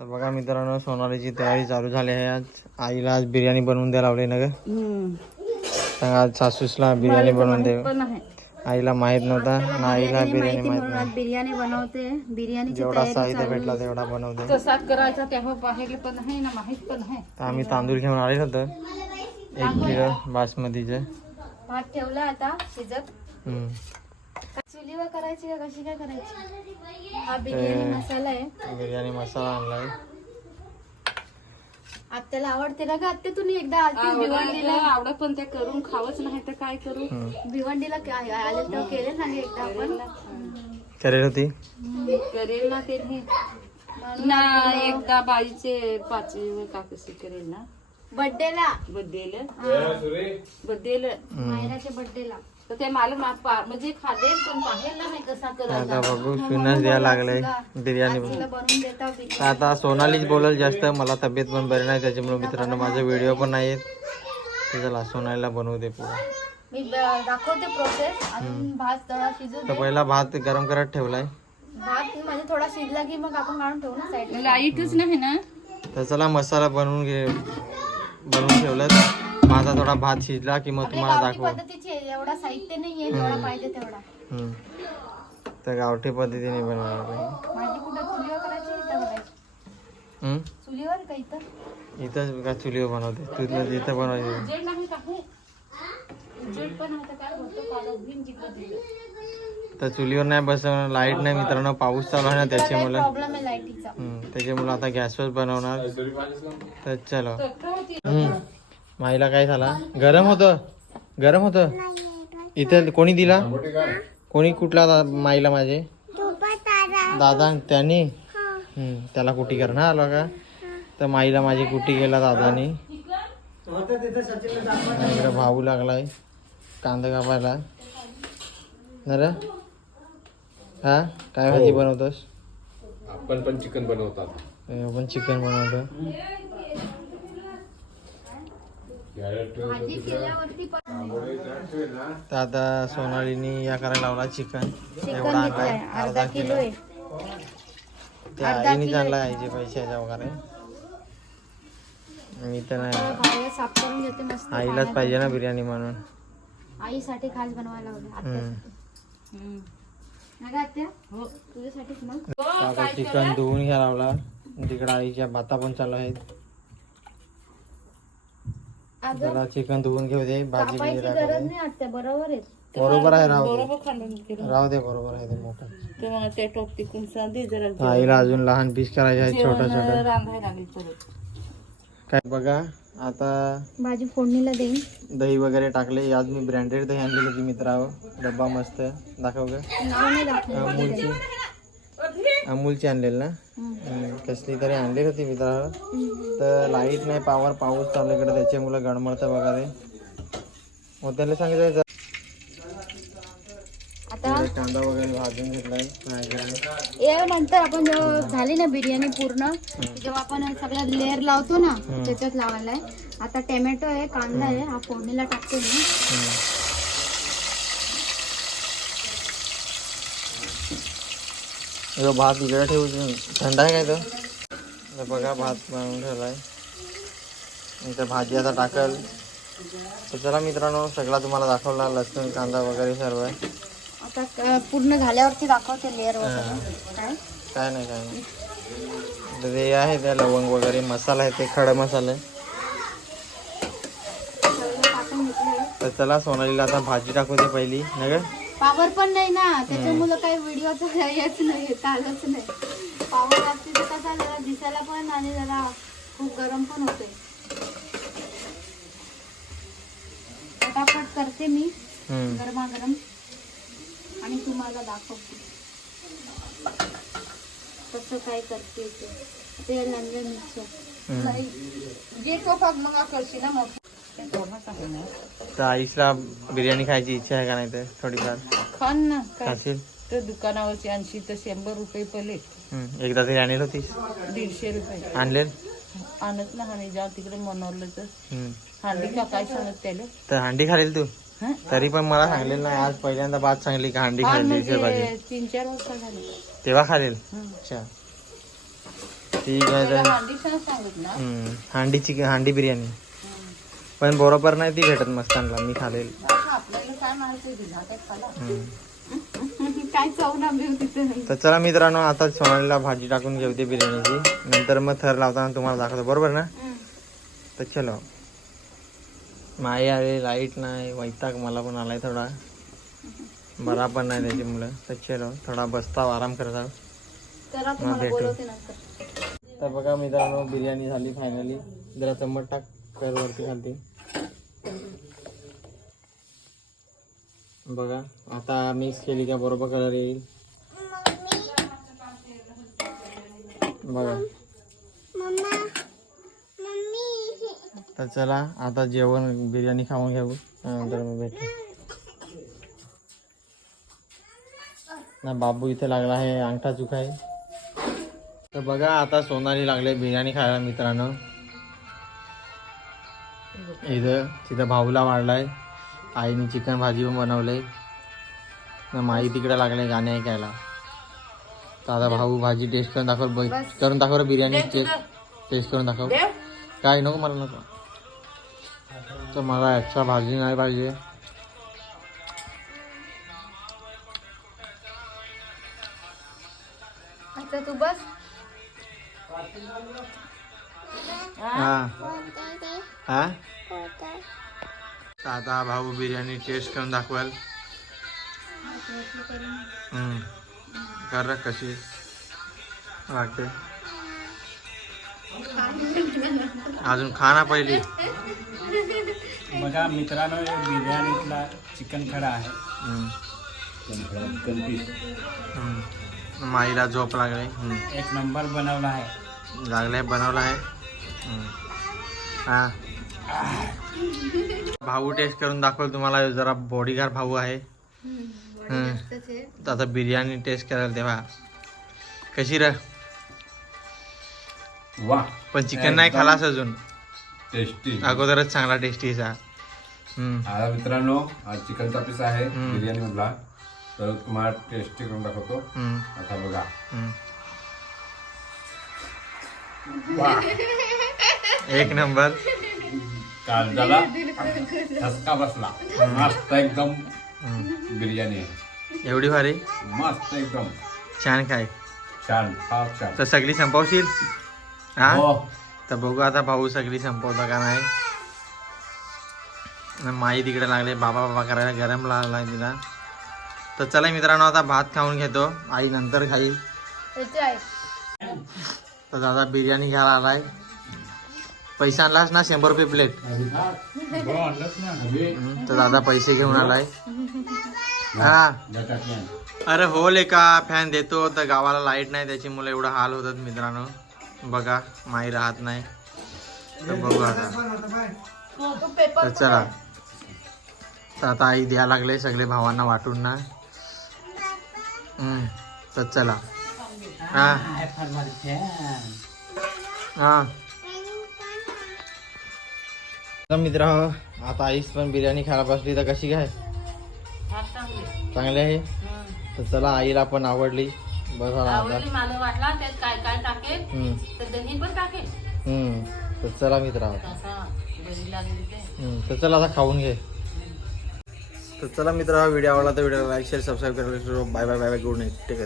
तर बघा मित्रांनो सोनालीची तयारी चालू झाली आहे आज. आईला आज बिर्याणी बनवून द्यायला लावली ना ग. सांग आज सासूसला बिर्याणी बनवून दे. आईला माहीत नव्हता. ना आईला बिर्याणी माहीत नाही. बिर्याणी बनवते. बिर्याणीची जेवढा साहित्य भेटला तेवढा बनवते कसा करायचा तेव्हा बाहेर पण आहे ना माहीत पण आहे. तर आम्ही तांदूळ घेऊन आले होतो. एक किलो बासमतीचे. भात ठेवला आता शिजत. चुलीवर करायची का कशी काय करायची? हा बिर्याणी मसाला आहे. बिर्याणी मसाला आणलाय. आत्याला आवडते ना ग? आत्या तुम्ही एकदा आलती भिवंडीला? आवडत पण ते करून खावंच नाही तर काय करू. भिवंडीला काय आले तर केले ना एकदा आपण. करेल होती करेल ना ते. ना एकदा बाईचे पाचवी काकसी करेल ना. बर्थडेला बड्डेला? मायराच्या बर्थडेला तर ते मला मा- पा- म्हणजे खादेल पण बाहेर नाही कसा आता बघू द्यायला लागलंय. बिर्याणी तिला बनवून देता बिर्याणी. तर आता सोनालीच बोलल जास्त मला तब्येत पण बरी नाही त्याच्यामुळे मित्रांनो माझे व्हिडिओ पण नाही येत तर चला सोनालीला बनवू दे पुरा मी ब- दाखवते प्रोसेस अजून भात जरा शिजू तर पहिला भात गरम करत ठेवलाय. भात म्हणजे थोडा शिजला की मग आपण काढून ठेवू ना लाईटच नाही ना? तर चला मसाला बनवून घे. बनवून ठेवलाय माझा थोडा भात शिजला की मग तुम्हाला दाखव. एवढा साहित्य नाहीये जेवढा पाहिजे तेवढा. तर गावठी पद्धतीने करायची इथं का चुलीवर बनवते? तुझं इथं बनवायचं. तर चुलीवर नाही बसवणार लाइट नाही मित्रांनो पाऊस चालू आहे ना त्याच्यामुळे. प्रॉब्लेम आहे लाईटीचा हम्म, त्याच्यामुळे आता गॅसवर बनवणार. तर चलो. हम्म. माईला काय झाला? गरम होतं. गरम होतं. इथे कोणी दिला? कोणी कुठला दा- माईला माझे? दादा त्यांनी? हम्म, त्याला कुटी करणार आलो का? तर माईला माझी कुटी केला दादानी. भाऊ लागलाय. कांदा कापायला. नर हा? काय भाजी बनवतोस? आपण पण चिकन बनवतात हे आपण चिकन बनवतो. भाजी केल्यावरती पण तर आता सोनालीनी या करायला लावला चिकन. चिकन एवढा घेतलंय आणलाय अर्धा किलो आहे. ते आईने आणलाय आईचे पैशाच्या वगैरे. मी तर नाही. आणला. भाज्या साफ करून घेते मस्त आईलाच पाहिजे ना बिर्याणी म्हणून. आईसाठी खास बनवायला हम्म. हो. तुझ्यासाठीच मग. तर आता चिकन धुवून घ्या लावला तिकडे आईच्या भाता पण चालू आहेत. त्याला चिकन धुवून घेऊ दे भाजी कापायची बिजी गरज टाकायची. नाही आत्या बरोबर आहे. बरोबर आहे राहू दे. बरोबर राहू दे बरोबर आहे ते मोठं. ते मला ते टोप टिकून सांगते जरा. आईला अजून लहान पीस करायचे आहेत छोटं जेवण छोटं रांधायला लागेल परत काय बघा आता भाजी फोडणीला देईन. दही वगैरे टाकले. आज मी ब्रँडेड दही आणलेली होती मित्रावर डब्बा मस्त दाखव दाखवलं. अमूलची. अमूलची आणलेली ना? कसली तरी आणली होती मित्रावर तर लाइट नाही पावर पाऊस चालू इकडे. त्याच्यामुळे गडमडतं वगैरे मग त्याला सांगितलं आता कांदा वगैरे भाजून घेतलाय. या नंतर आपण जेव्हा झाली ना बिर्याणी पूर्ण जेव्हा आपण सगळ्या लेअर लावतो ना त्याच्यात लावायला आहे. आता टोमॅटो आहे कांदा आहे हा फोडणीला टाकते मी. भात इकडे ठेवू थंड आहे काय तो? हे बघा भात बनवून ठेवलाय. इथं भाजी आता टाकल. तर चला मित्रांनो सगळा तुम्हाला दाखवला लसूण कांदा वगैरे सर्व आहे. आता पूर्ण झाल्यावरती दाखवते लेअर वगैरे. काय? काय नाही काय नाही. तर ते आहे त्या लवंग वगैरे मसाला आहे ते खडा मसाला आहे. तर चला सोनालीला आता भाजी टाकू दे पहिली नाही का? पावर पण नाही ना त्याच्यामुळं काही व्हिडिओचा हेच नाही चालच नाही. पावर असते तर कसा जरा दिसायला पण आणि जरा खूप गरम पण होते. फटाफट करते मी हम्म. गरमागरम. आणि तुम्हाला दाखवते. कसं काय करते ते. ते लंडन मिक्सर. जे तो भाग मग करशील ना मग. तर बिर्याणी खायची इच्छा आहे का नाही तर थोडीफार? खान ना काय? खाशील? तर दुकानावरची ऐंशी तर शंभर रुपये पले हम्म. एकदा तरी आणेल होतीस? दीडशे रुपये. आणलेल? आणत ना हानी जा तिकडे मनवलं तर. हांडी का काय सांगत त्याला? तर हांडी खालील तू? तरी पण मला सांगलेलं नाही. आज पहिल्यांदा बात सांगली का हांडी खाल्ली म्हणजे तीन चार झाले. तेव्हा खालील. अच्छा. ती काय तर हांडीचं सांगितलं हम्म, हांडी बिर्याणी. पण बरोबर नाही ती भेटत मस्तानला. मी खालेल आपल्याला काय माहिती दिला? ते खाला हम्म. काय चव ना बिव तिथे तर चला मित्रांनो आता सोनालीला भाजी टाकून घेवते बिर्याणीची. नंतर मग थर लावताना तुम्हाला दाखवतो. बरोबर ना? तर चलो. माई आले लाइट नाही वैताग मला पण आलाय थोडा. बरा पण नाही त्याची मुलं. तर चलो थोडा बसता आराम करत आहोत तर तुम्हाला भेटू. तर बघा मित्रांनो बिर्याणी झाली फायनली जरा चम्मच टाक कर वरती खालती. बघा आता मिक्स केली का बरोबर कलर येईल? बघा. तर चला आता जेवण बिर्याणी खाऊन घेऊ. नंतर मग भेटू. ना बाबू इथे लागला आहे अंगठा चुकाय. तर बघा आता सोनाली लागले बिर्याणी खायला मित्रांनो. इथं तिथं भाऊला वाढलाय. आईने चिकन भाजी पण बनवलंय. ना माई तिकडे लागले गाणे ऐकायला. तर आता भाऊ भाजी टेस्ट करून दाखव करून दाखव बिर्याणी टेस्ट टेस्ट करून दाखव. काय नको मला नको. तर मला एक्स्ट्रा भाजी नाही पाहिजे. आता तू बस. हा. हा? आता भाऊ बिर्याणी टेस्ट करून दाखवाल. हम्म. कर कशी. वाटते. अजून खा ना पहिली. बघा मित्रांनो हे बिर्याणीतला चिकन खडा आहे. हम्म. माईला झोप लागले. हम्म. एक नंबर बनवला आहे. लागले बनवला आहे. हम्म. हा. भाऊ टेस्ट करून दाखवल तुम्हाला जरा बॉडीगार्ड भाऊ आहे. हम्म. तर आता बिर्याणी टेस्ट करायला तेव्हा कशी र? वा पण चिकन नाही खालास अजून. टेस्टी अगोदरच चांगला टेस्टीचा. आता मित्रांनो हा चिकनचा पीस आहे. बिर्याणी मधला. तर तुम्हाला टेस्टी करून दाखवतो. आता बघा. एक नंबर. काळजाला ठसका बसला. मस्त एकदम. बिर्याणी आहे. एवढी भारी? मस्त एकदम. छान काय? छान छान. तर सगळी संपवशील? हा? हो. तर बघू आता भाऊ सगळी संपवता का नाही. माई तिकडे लागले बाबा बाबा करायला गरम लागला तिला तर चला मित्रांनो आता भात खाऊन घेतो. आई नंतर खाईल. आहे तर दादा बिर्याणी घ्यायला आलाय. पैसा आणलास ना शंभर रुपये प्लेट तर दादा पैसे घेऊन आलाय. हा. अरे हो लेका फॅन देतो. तर गावाला लाइट नाही त्याची मुलं एवढं हाल होतात मित्रांनो. बघा माई राहत नाही. तर बघू आता. तर चला. तर आता आई द्या लागले सगळे भावांना वाटून ना. हम्म, तर चला. हा. हा. तर मित्र आता आईस पण बिर्याणी खायला बसली तर कशी काय? चांगली आहे? तर चला आईला पण आवडली. हम्म, तर चला मित्र. बरी तर चला आता खाऊन घे. तर चला मित्र हा व्हिडिओ आवडला तर व्हिडिओला लाईक शेअर सबस्क्राईब करायला bye bye bye bye good night take